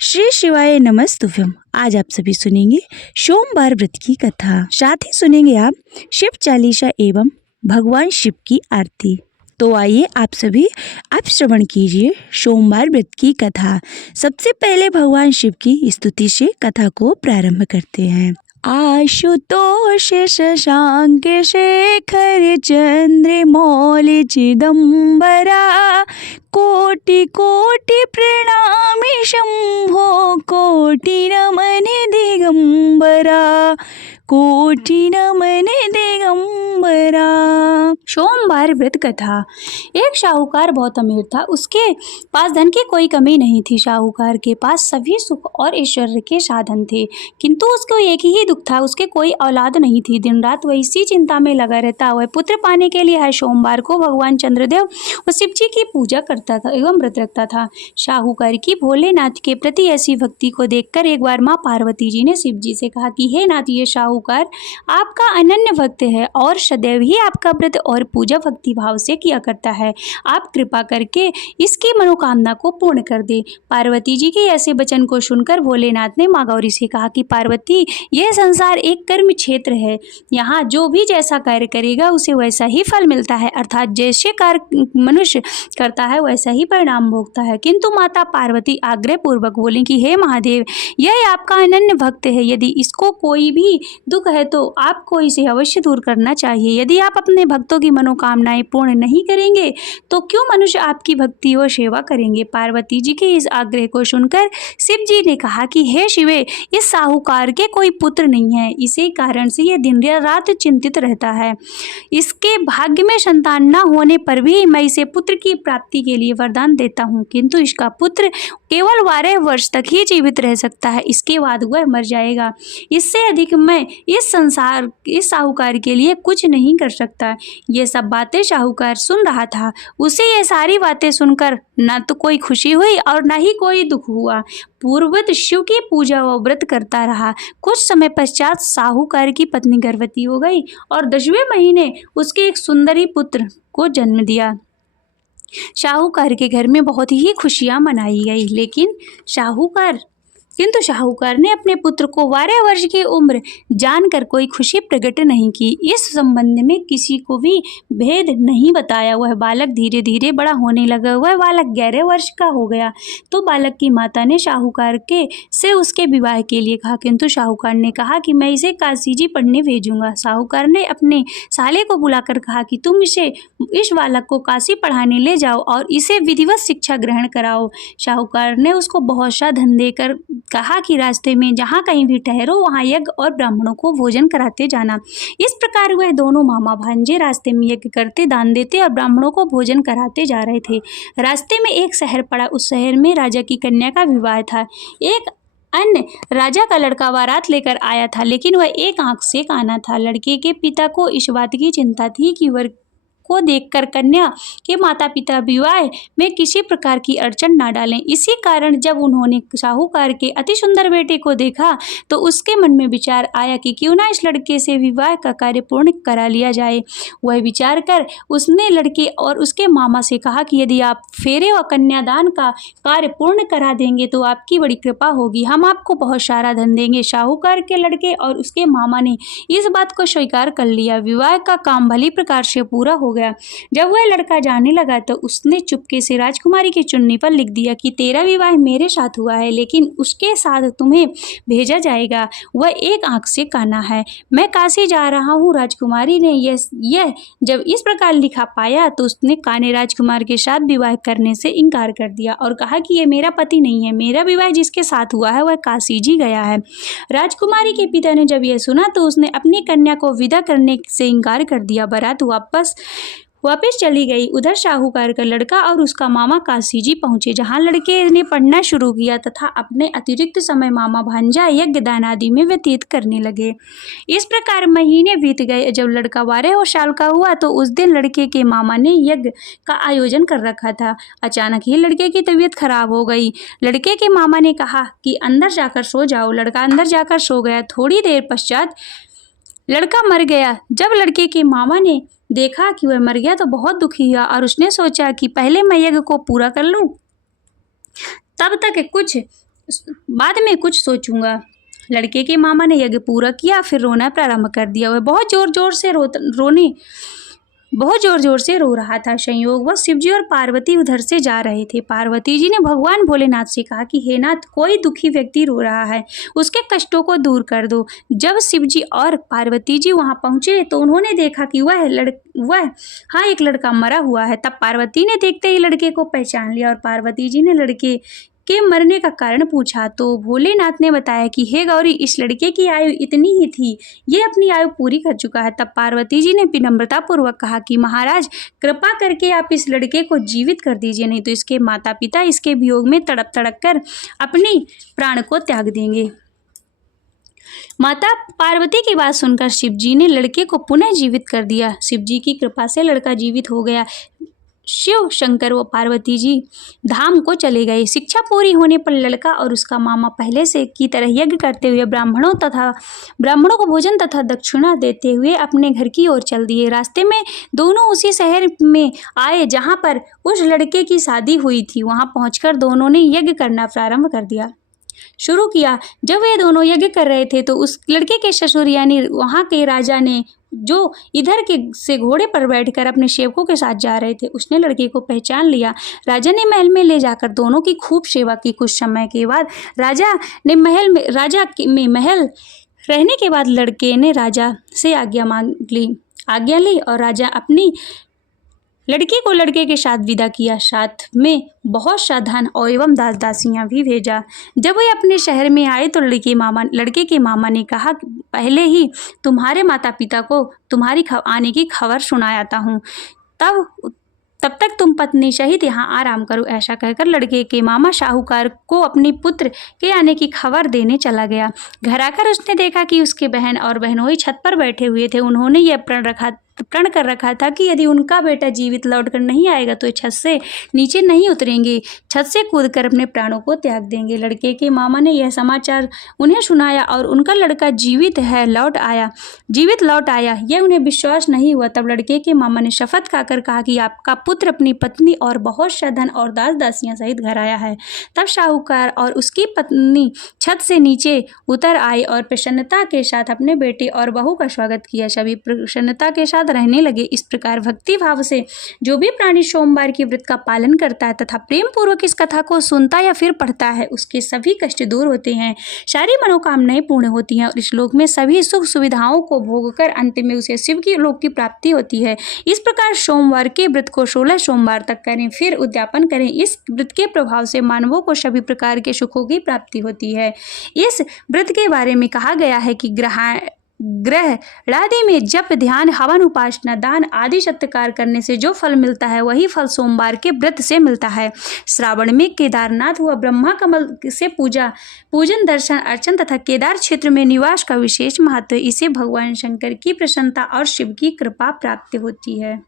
श्री शिवाय नमस्तुभ्यम। आज आप सभी सुनेंगे सोमवार व्रत की कथा, साथ ही सुनेंगे आप शिव चालीसा एवं भगवान शिव की आरती। तो आइए आप श्रवण कीजिए सोमवार व्रत की कथा। सबसे पहले भगवान शिव की स्तुति से कथा को प्रारंभ करते हैं। आशुतोष शशांक शेखर चंद्र मौलि चिदंबरा, कोटि कोटि प्रणामि शंभो कोटि नमन दिगंबरा, कोटि नमन दिगंबरा। सोमवार व्रत कथा। एक साहूकार बहुत अमीर था। उसके पास धन की कोई कमी नहीं थी। साहूकार के पास सभी सुख और ऐश्वर्य के साधन थे, किंतु उसको एक ही दुख था, उसके कोई औलाद नहीं थी। दिन रात वह इसी चिंता में लगा रहता। वह पुत्र पाने के लिए हर सोमवार को भगवान चंद्रदेव व शिव जी की पूजा करता था एवं व्रत रखता था। साहूकार की भोलेनाथ के प्रति ऐसी भक्ति को देखकर एक बार माँ पार्वती जी ने शिव जी से कहा कि हे नाथ, ये साहूकार आपका अनन्य भक्त है और सदैव ही आपका व्रत और पूजा भक्ति भाव से किया करता है। आप कृपा करके इसकी मनोकामना को पूर्ण कर दे। पार्वती जी के ऐसे वचन को सुनकर भोलेनाथ ने माँ गौरी से कहा कि पार्वती, यह संसार एक कर्म क्षेत्र है। यहाँ जो भी जैसा कार्य करेगा उसे वैसा ही फल मिलता है, अर्थात जैसे कार्य मनुष्य करता है वैसा ही परिणाम भोगता है। किंतु माता पार्वती आग्रह पूर्वक बोली कि हे महादेव, यह आपका अनन्य भक्त है। यदि इसको कोई भी दुख है तो आपको इसे अवश्य दूर करना चाहिए। यदि आप अपने भक्तों की मनोकामनाएं पूर्ण नहीं करेंगे तो क्यों मनुष्य आपकी भक्ति और सेवा करेंगे। पार्वती जी के इस आग्रह को सुनकर शिव जी ने कहा कि हे शिवे, इस साहूकार के कोई पुत्र नहीं है, इसी कारण से यह दिन रात चिंतित रहता है। इसके भाग्य में संतान न होने पर भी मैं इसे पुत्र की प्राप्ति के लिए वरदान देता हूँ, किंतु इसका पुत्र केवल 12 वर्ष तक ही जीवित रह सकता है, इसके बाद वह मर जाएगा। इससे अधिक मैं इस साहूकार के लिए कुछ नहीं कर सकता। ये सब बातें साहूकार सुन रहा था। उसे ये सारी बातें सुनकर न तो कोई खुशी हुई और न ही कोई दुख हुआ। पूर्ववत शिव की पूजा व व्रत करता रहा। कुछ समय पश्चात साहूकार की पत्नी गर्भवती हो गई और 10वें महीने उसके एक सुंदरी पुत्र को जन्म दिया। साहूकार के घर में बहुत ही खुशियां मनाई गई, किंतु साहूकार ने अपने पुत्र को 12 वर्ष की उम्र जानकर कोई खुशी प्रकट नहीं की। इस संबंध में किसी को भी भेद नहीं बताया। वह बालक धीरे धीरे बड़ा होने लगा। वह बालक 11 वर्ष का हो गया तो बालक की माता ने साहूकार से उसके विवाह के लिए कहा, किंतु साहूकार ने कहा कि मैं इसे काशी जी पढ़ने भेजूंगा। साहूकार ने अपने साले को बुलाकर कहा कि तुम इस बालक को काशी पढ़ाने ले जाओ और इसे विधिवत शिक्षा ग्रहण कराओ। साहूकार ने उसको बहुत सा धन देकर कहा कि रास्ते में जहाँ कहीं भी ठहरो वहाँ यज्ञ और ब्राह्मणों को भोजन कराते जाना। इस प्रकार वह दोनों मामा भांजे रास्ते में यज्ञ करते, दान देते और ब्राह्मणों को भोजन कराते जा रहे थे। रास्ते में एक शहर पड़ा। उस शहर में राजा की कन्या का विवाह था। एक अन्य राजा का लड़का बारात लेकर आया था, लेकिन वह एक आंख से काना था। लड़के के पिता को इस बात की चिंता थी कि वर को देखकर कन्या के माता पिता विवाह में किसी प्रकार की अड़चन ना डालें। इसी कारण जब उन्होंने साहूकार के अति सुंदर बेटे को देखा तो उसके मन में विचार आया कि क्यों ना इस लड़के से विवाह का कार्य पूर्ण करा लिया जाए। वह विचार कर उसने लड़के और उसके मामा से कहा कि यदि आप फेरे व कन्यादान का कार्य पूर्ण करा देंगे तो आपकी बड़ी कृपा होगी, हम आपको बहुत सारा धन देंगे। साहूकार के लड़के और उसके मामा ने इस बात को स्वीकार कर लिया। विवाह का काम भली प्रकार से पूरा हो गया। जब वह लड़का जाने लगा तो उसने चुपके से राजकुमारी की चुन्नी पर लिख दिया कि तेरा विवाह मेरे साथ हुआ है, लेकिन उसके साथ तुम्हें भेजा जाएगा। वह एक आंख से काना है। मैं काशी जा रहा हूँ। राजकुमारी ने यह जब इस प्रकार लिखा पाया तो उसने काने राजकुमार के साथ विवाह करने से इनकार कर दिया और कहा कि यह मेरा पति नहीं है। मेरा विवाह जिसके साथ हुआ है वह काशी जी गया है। राजकुमारी के पिता ने जब यह सुना तो उसने अपनी कन्या को विदा करने से इनकार कर दिया। बारात वापस चली गई। उधर साहूकार का लड़का और उसका मामा काशी जी पहुंचे, जहां लड़के ने पढ़ना शुरू किया तथा अपने अतिरिक्त समय मामा भांजा यज्ञ दान आदि में व्यतीत करने लगे। इस प्रकार महीने बीत गए। जब लड़का 12 साल का हुआ तो उस दिन लड़के के मामा ने यज्ञ का आयोजन कर रखा था। अचानक ही लड़के की तबीयत खराब हो गई। लड़के के मामा ने कहा कि अंदर जाकर सो जाओ। लड़का अंदर जाकर सो गया। थोड़ी देर पश्चात लड़का मर गया। जब लड़के के मामा ने देखा कि वह मर गया तो बहुत दुखी हुआ और उसने सोचा कि पहले मैं यज्ञ को पूरा कर लूं, तब तक कुछ बाद में कुछ सोचूंगा। लड़के के मामा ने यज्ञ पूरा किया, फिर रोना प्रारंभ कर दिया। वह बहुत जोर जोर से रो रहा था। संयोगवश शिवजी और पार्वती उधर से जा रहे थे। पार्वती जी ने भगवान भोलेनाथ से कहा कि हे नाथ, कोई दुखी व्यक्ति रो रहा है, उसके कष्टों को दूर कर दो। जब शिवजी और पार्वती जी वहां पहुंचे तो उन्होंने देखा कि वह एक लड़का मरा हुआ है। तब पार्वती ने देखते ही लड़के को पहचान लिया और पार्वती जी ने लड़के के मरने का कारण पूछा तो भोलेनाथ ने बताया कि हे गौरी, इस लड़के की आयु इतनी ही थी, ये अपनी आयु पूरी कर चुका है। तब पार्वती जी ने विनम्रता पूर्वक कहा कि महाराज, कृपा करके आप इस लड़के को जीवित कर दीजिए, नहीं तो इसके माता पिता इसके वियोग में तड़प तड़प कर अपनी प्राण को त्याग देंगे। माता पार्वती की बात सुनकर शिवजी ने लड़के को पुनः जीवित कर दिया। शिवजी की कृपा से लड़का जीवित हो गया। शिव शंकर व पार्वती जी धाम को चले गए। शिक्षा पूरी होने पर लड़का और उसका मामा पहले से की तरह यज्ञ करते हुए ब्राह्मणों को भोजन तथा दक्षिणा देते हुए अपने घर की ओर चल दिए। रास्ते में दोनों उसी शहर में आए जहां पर उस लड़के की शादी हुई थी। वहां पहुंचकर दोनों ने यज्ञ करना प्रारंभ कर दिया शुरू किया। जब वे दोनों यज्ञ कर रहे थे तो उस लड़के के ससुर यानी वहां के राजा ने, जो इधर के से घोड़े पर बैठकर अपने सेवकों के साथ जा रहे थे, उसने लड़के को पहचान लिया। राजा ने महल में ले जाकर दोनों की खूब सेवा की। कुछ समय के बाद राजा में महल रहने के बाद लड़के ने राजा से आज्ञा ली और राजा अपनी लड़की को लड़के के साथ विदा किया। साथ में बहुत सा धन और एवं दास दासियां भी भेजा। जब वे अपने शहर में आए तो लड़के के मामा ने कहा, पहले ही तुम्हारे माता पिता को तुम्हारी आने की खबर सुनाता हूँ, तब तक तुम पत्नी सहित यहाँ आराम करो। ऐसा कहकर लड़के के मामा साहूकार को अपनी पुत्र के आने की खबर देने चला गया। घर आकर उसने देखा कि उसके बहन और बहनोई छत पर बैठे हुए थे। उन्होंने यह प्रण कर रखा था कि यदि उनका बेटा जीवित लौटकर नहीं आएगा तो छत से नीचे नहीं उतरेंगे, छत से कूदकर अपने प्राणों को त्याग देंगे। लड़के के मामा ने यह समाचार उन्हें सुनाया और उनका लड़का जीवित लौट आया। यह उन्हें विश्वास नहीं हुआ। तब लड़के के मामा ने शपथ खाकर कहा कि आपका पुत्र अपनी पत्नी और बहुत सा धन और दास दासियां सहित घर आया है। तब साहूकार और उसकी पत्नी छत से नीचे उतर आए और प्रसन्नता के साथ अपने बेटे और बहू का स्वागत किया। सभी प्रसन्नता के साथ रहने लगे। इस प्रकार भक्ति भाव से जो भी प्राणी सोमवार की व्रत का पालन करता है तथा प्रेम पूर्वक इस कथा को सुनता या फिर पढ़ता है, उसके सभी कष्ट दूर होते हैं, सारी मनोकामनाएं पूर्ण होती हैं और इस लोक में सभी सुख सुविधाओं को भोगकर अंत में उसे शिव की लोक की प्राप्ति होती है। इस प्रकार सोमवार के व्रत को 16 सोमवार तक करें, फिर उद्यापन करें। इस व्रत के प्रभाव से मानवों को सभी प्रकार के सुखों की प्राप्ति होती है। इस व्रत के बारे में कहा गया है कि ग्रहणादि में जप, ध्यान, हवन, उपासना, दान आदि सत्कार करने से जो फल मिलता है वही फल सोमवार के व्रत से मिलता है। श्रावण में केदारनाथ व ब्रह्मा कमल से पूजन, दर्शन, अर्चन तथा केदार क्षेत्र में निवास का विशेष महत्व है। इसे भगवान शंकर की प्रसन्नता और शिव की कृपा प्राप्त होती है।